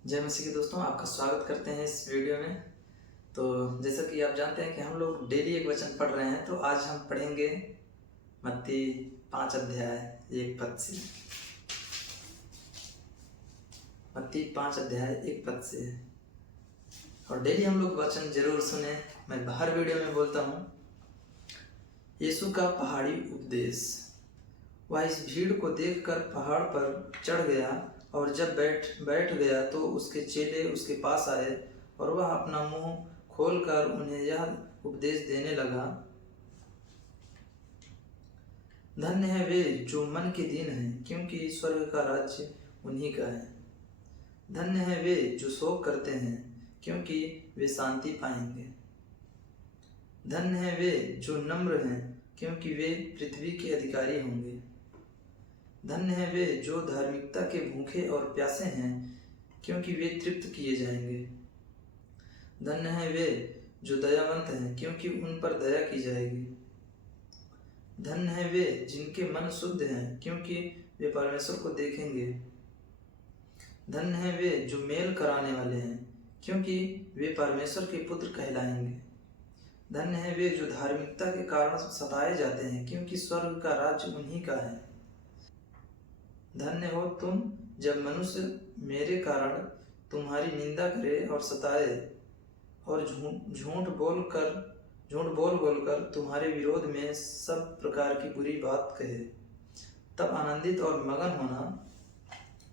जय मसीह के दोस्तों, आपका स्वागत करते हैं इस वीडियो में। तो जैसा कि आप जानते हैं कि हम लोग डेली एक वचन पढ़ रहे हैं, तो आज हम पढ़ेंगे मत्ती 5 अध्याय 1 पद से। मत्ती 5 अध्याय 1 पद से। और डेली हम लोग वचन जरूर सुने। मैं हर वीडियो में बोलता हूँ, यीशु का पहाड़ी उपदेश। वह इस भीड़ को देखकर पहाड़ पर चढ़ गया, और जब बैठ गया तो उसके चेले उसके पास आए, और वह अपना मुंह खोलकर उन्हें यह उपदेश देने लगा। धन्य है वे जो मन के दीन हैं, क्योंकि स्वर्ग का राज्य उन्हीं का है। धन्य है वे जो शोक करते हैं, क्योंकि वे शांति पाएंगे। धन्य है वे जो नम्र हैं, क्योंकि वे पृथ्वी के अधिकारी होंगे। धन्य है वे जो धार्मिकता के भूखे और प्यासे हैं, क्योंकि वे तृप्त किए जाएंगे। धन्य है वे जो दयावंत हैं, क्योंकि उन पर दया की जाएगी। धन्य है वे जिनके मन शुद्ध हैं, क्योंकि वे परमेश्वर को देखेंगे। धन्य है वे जो मेल कराने वाले हैं, क्योंकि वे परमेश्वर के पुत्र कहलाएंगे। धन्य है वे जो धार्मिकता के कारण सताए जाते हैं, क्योंकि स्वर्ग का राज्य उन्हीं का है। धन्य हो तुम जब मनुष्य मेरे कारण तुम्हारी निंदा करे और सताए, और झूठ बोल कर तुम्हारे विरोध में सब प्रकार की बुरी बात कहे। तब आनंदित और मगन होना,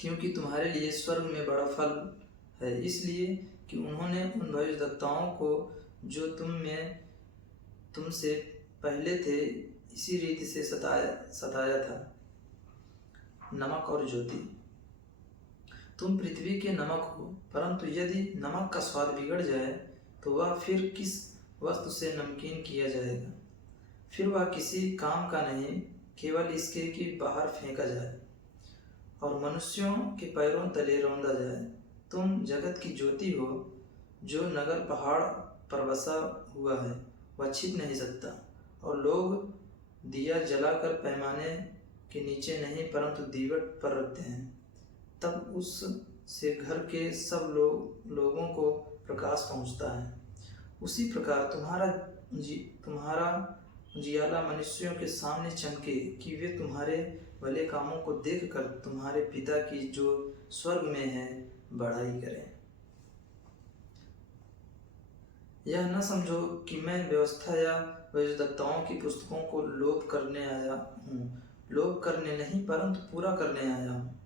क्योंकि तुम्हारे लिए स्वर्ग में बड़ा फल है, इसलिए कि उन्होंने उन भविष्यद्वक्ताओं को जो तुमसे पहले थे इसी रीति से सताया था। नमक और ज्योति। तुम पृथ्वी के नमक हो, परंतु यदि नमक का स्वाद बिगड़ जाए तो वह फिर किस वस्तु से नमकीन किया जाएगा? फिर वह किसी काम का नहीं, केवल इसके कि बाहर फेंका जाए और मनुष्यों के पैरों तले रौंदा जाए। तुम जगत की ज्योति हो। जो नगर पहाड़ पर बसा हुआ है वह छिप नहीं सकता, और लोग दिया जलाकर पैमाने के नीचे नहीं परंतु दीवट पर रखते हैं, तब उससे घर के सब लोगों को प्रकाश पहुंचता है। उसी प्रकार तुम्हारा उजियाला मनुष्यों के सामने चमके, कि वे तुम्हारे भले कामों को देखकर तुम्हारे पिता की जो स्वर्ग में है बड़ाई करें। यह न समझो कि मैं व्यवस्था या भविष्यद्वक्ताओं की पुस्तकों को लोप करने आया हूँ। लोप करने नहीं परंतु पूरा करने आया हूँ।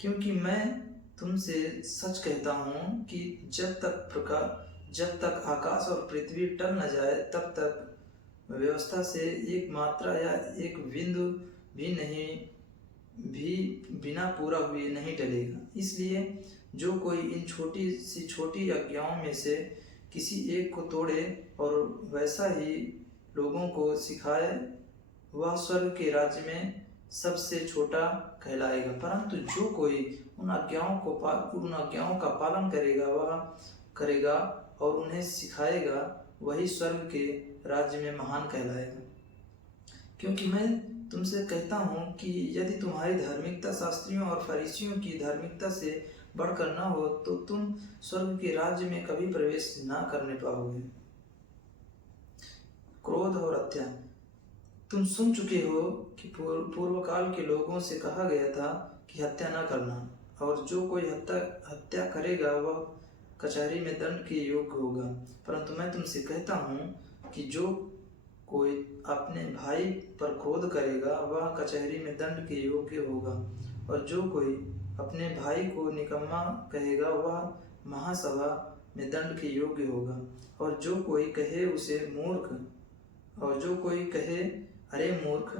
क्योंकि मैं तुमसे सच कहता हूँ कि जब तक आकाश और पृथ्वी टल न जाए, तब तक व्यवस्था से एक मात्रा या एक बिंदु भी बिना पूरा हुए नहीं टलेगा। इसलिए जो कोई इन छोटी आज्ञाओं में से किसी एक को तोड़े और वैसा ही लोगों को सिखाए, वह स्वर्ग के राज्य में सबसे छोटा कहलाएगा। परंतु जो कोई उन आज्ञाओं का पालन करेगा और उन्हें सिखाएगा, वही स्वर्ग के राज्य में महान कहलाएगा। क्योंकि मैं तुमसे कहता हूँ कि यदि तुम्हारी धार्मिकता शास्त्रियों और फरीसियों की धार्मिकता से बढ़कर न हो, तो तुम स्वर्ग के राज्य में कभी प्रवेश न करने पाओगे। क्रोध और हत्या। तुम सुन चुके हो कि पूर्व काल के लोगों से कहा गया था कि हत्या न करना, और जो कोई हत्या करेगा वह कचहरी में दंड के योग्य होगा। परंतु मैं तुमसे कहता हूँ कि जो कोई अपने भाई पर क्रोध करेगा वह कचहरी में दंड के योग्य होगा, और जो कोई अपने भाई को निकम्मा कहेगा वह महासभा में दंड के योग्य होगा। और जो कोई कहे उसे मूर्ख, और जो कोई कहे अरे मूर्ख,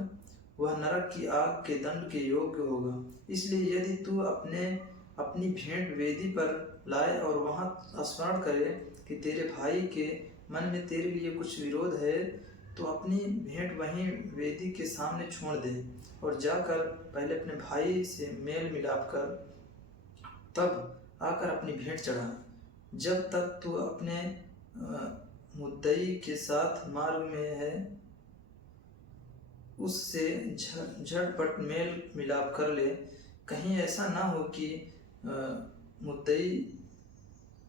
वह नरक की आग के दंड के योग्य होगा। इसलिए यदि तू अपनी भेंट वेदी पर लाए और वहां स्मरण करे कि तेरे भाई के मन में तेरे लिए कुछ विरोध है, तो अपनी भेंट वहीं वेदी के सामने छोड़ दे, और जाकर पहले अपने भाई से मेल मिलाप कर, तब आकर अपनी भेंट चढ़ा। जब तक तू अपने मुद्दई के साथ मार्ग में है, उससे झटपट मेल मिलाप कर ले। कहीं ऐसा ना हो कि मुद्दई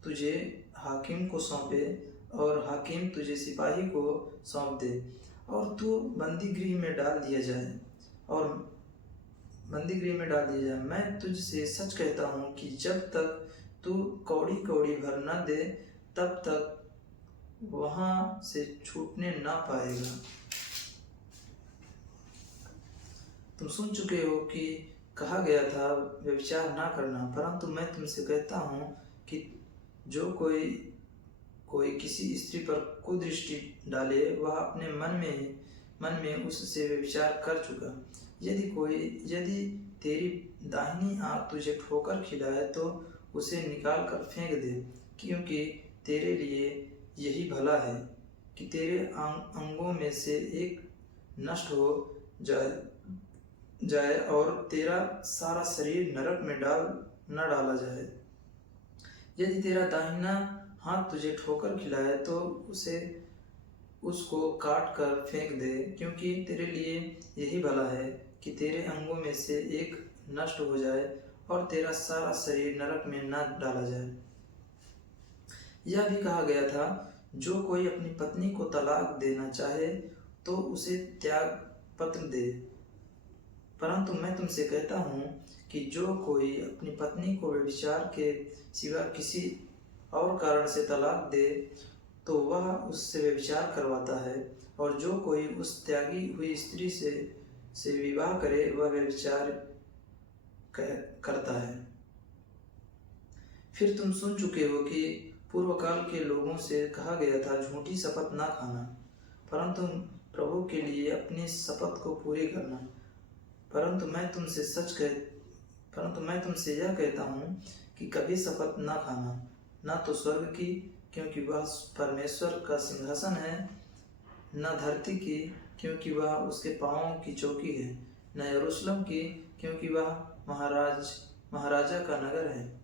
तुझे हाकिम को सौंपे और हाकिम तुझे सिपाही को सौंप दे और तू बंदी गृह में डाल दिया जाए मैं तुझसे सच कहता हूँ कि जब तक तू कौड़ी कौड़ी भर न दे तब तक वहां से छूटने ना पाएगा। तुम सुन चुके हो कि कहा गया था व्यभिचार ना करना, परंतु मैं तुमसे कहता हूँ कि जो कोई किसी स्त्री पर कुदृष्टि डाले वह अपने मन में उससे व्यभिचार कर चुका। यदि तेरी दाहिनी आंख तुझे ठोकर खिलाए तो उसे निकाल कर फेंक दे, क्योंकि तेरे लिए यही भला है कि तेरे अंगों में से एक नष्ट हो जाए और तेरा सारा शरीर नरक में न डाला जाए। यदि तेरा दाहिना हाथ तुझे ठोकर खिलाए तो उसको काट कर फेंक दे, क्योंकि तेरे लिए यही भला है कि तेरे अंगों में से एक नष्ट हो जाए और तेरा सारा शरीर नरक में न डाला जाए। यह भी कहा गया था, जो कोई अपनी पत्नी को तलाक देना चाहे तो उसे त्याग पत्र दे। परंतु मैं तुमसे कहता हूँ कि जो कोई अपनी पत्नी को व्यभिचार के सिवा किसी और कारण से तलाक दे तो वह उससे व्यभिचार करवाता है, और जो कोई उस त्यागी हुई स्त्री से विवाह करे वह व्यभिचार करता है। फिर तुम सुन चुके हो कि पूर्व काल के लोगों से कहा गया था, झूठी शपथ ना खाना, परंतु प्रभु के लिए अपनी शपथ को पूरी करना। परंतु मैं तुमसे यह कहता हूँ कि कभी शपथ ना खाना, न तो स्वर्ग की, क्योंकि वह परमेश्वर का सिंहासन है, न धरती की, क्योंकि वह उसके पाँवों की चौकी है, न यरूशलेम की, क्योंकि वह महाराजा का नगर है।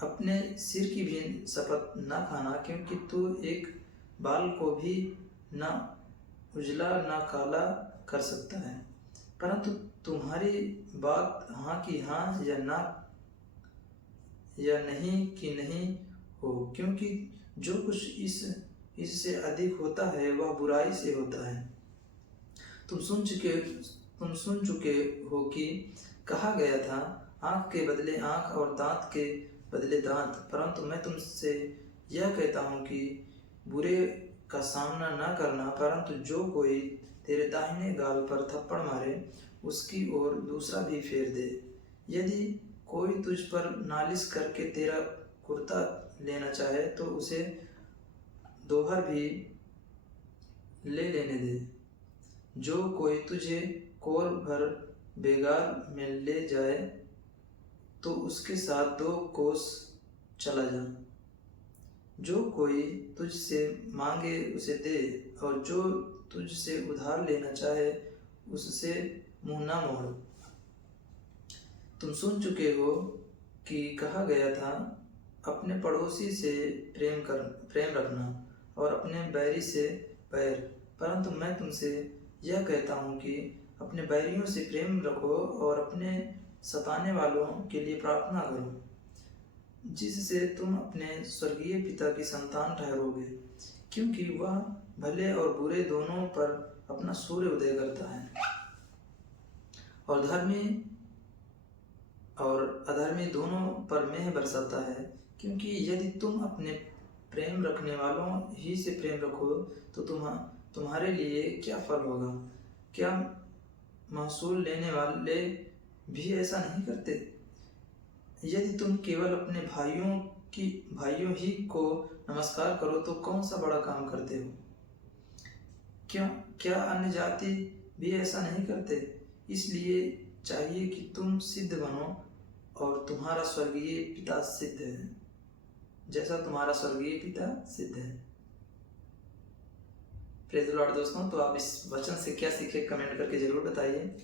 अपने सिर की भी शपथ न खाना, क्योंकि तू एक बाल को भी न उजला न काला कर सकता है। परंतु तुम्हारी बात हाँ की हाँ या नहीं की नहीं हो, क्योंकि जो कुछ इससे अधिक होता है वह बुराई से होता है। तुम सुन चुके हो कि कहा गया था, आँख के बदले आँख और दांत के बदले दांत। परंतु मैं तुमसे यह कहता हूँ कि बुरे का सामना न करना, परंतु जो कोई तेरे दाहिने गाल पर थप्पड़ मारे उसकी ओर दूसरा भी फेर दे। यदि कोई तुझ पर नालिश करके तेरा कुर्ता लेना चाहे तो उसे दोहर भी ले लेने दे। जो कोई तुझे कोर भर बेगार में ले जाए तो उसके साथ 2 कोस चला जा। जो कोई तुझसे मांगे उसे दे, और जो तुझसे उधार लेना चाहे उससे मुंह ना मोड़। तुम सुन चुके हो कि कहा गया था, अपने पड़ोसी से प्रेम रखना और अपने बैरी से बैर। परंतु मैं तुमसे यह कहता हूँ कि अपने बैरियों से प्रेम रखो और अपने सताने वालों के लिए प्रार्थना करो, जिससे तुम अपने स्वर्गीय पिता की संतान ठहरोगे, क्योंकि वह भले और बुरे दोनों पर अपना सूर्य उदय करता है और धर्मी और अधर्मी दोनों पर मेह बरसाता है। क्योंकि यदि तुम अपने प्रेम रखने वालों ही से प्रेम रखो तो तुम्हारे लिए क्या फल होगा? क्या महसूल लेने वाले भी ऐसा नहीं करते? यदि तुम केवल अपने भाइयों ही को नमस्कार करो तो कौन सा बड़ा काम करते हो? क्या अन्य जाति भी ऐसा नहीं करते? इसलिए चाहिए कि तुम सिद्ध बनो और तुम्हारा स्वर्गीय पिता सिद्ध है, जैसा तुम्हारा स्वर्गीय पिता सिद्ध है। प्रेज़ द लॉर्ड दोस्तों, तो आप इस वचन से क्या सीखे कमेंट करके जरूर बताइए।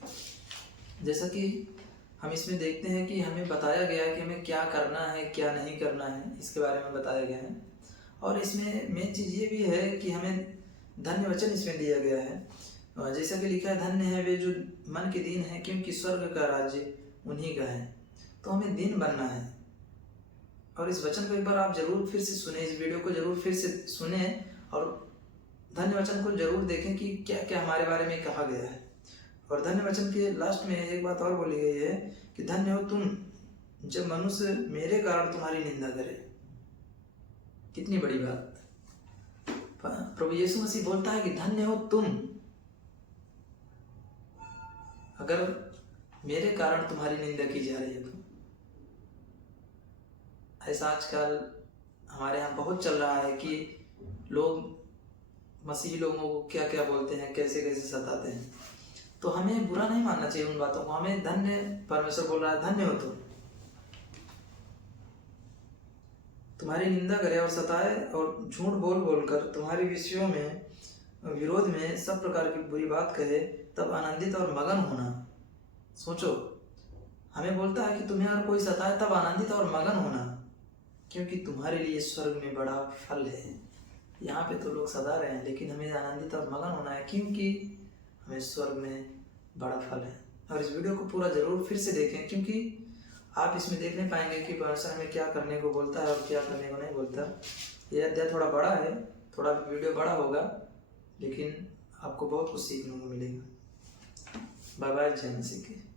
जैसा कि हम इसमें देखते हैं कि हमें बताया गया है कि हमें क्या करना है क्या नहीं करना है, इसके बारे में बताया गया है। और इसमें मेन चीज़ ये भी है कि हमें धन्य वचन इसमें दिया गया है। जैसा कि लिखा है, धन्य है वे जो मन के दीन है, क्योंकि स्वर्ग का राज्य उन्हीं का है। तो हमें दीन बनना है, और इस वचन को एक बार आप जरूर फिर से सुने, इस वीडियो को जरूर फिर से सुने और धन्य वचन को जरूर देखें कि क्या क्या हमारे बारे में कहा गया है। और धन्य वचन के लास्ट में एक बात और बोली गई है कि धन्य हो तुम जब मनुष्य मेरे कारण तुम्हारी निंदा करे। कितनी बड़ी बात। प्रभु यीशु मसीह बोलता है कि धन्य हो तुम अगर मेरे कारण तुम्हारी निंदा की जा रही है तो। ऐसा आजकल हमारे यहाँ बहुत चल रहा है कि लोग मसीही लोगों को क्या क्या बोलते हैं, कैसे कैसे सताते हैं। तो हमें बुरा नहीं मानना चाहिए उन बातों को। हमें धन्य, परमेश्वर बोल रहा है धन्य हो तुम, तुम्हारी निंदा करे और सताए और झूठ बोल बोलकर तुम्हारे विषयों में विरोध में सब प्रकार की बुरी बात कहे, तब आनंदित और मगन होना। सोचो, हमें बोलता है कि तुम्हें अगर कोई सताए तब आनंदित और मगन होना, क्योंकि तुम्हारे लिए स्वर्ग में बड़ा फल है। यहाँ पे तो लोग सता रहे हैं, लेकिन हमें आनंदित और मगन होना है क्योंकि हमें स्वर्ग में बड़ा फल है। और इस वीडियो को पूरा जरूर फिर से देखें, क्योंकि आप इसमें देख नहीं पाएंगे कि परमेश्वर हमें क्या करने को बोलता है और क्या करने को नहीं बोलता। ये अध्याय थोड़ा बड़ा है, थोड़ा वीडियो बड़ा होगा, लेकिन आपको बहुत कुछ सीखने को मिलेगा। बाय बाय, जय मसीह की।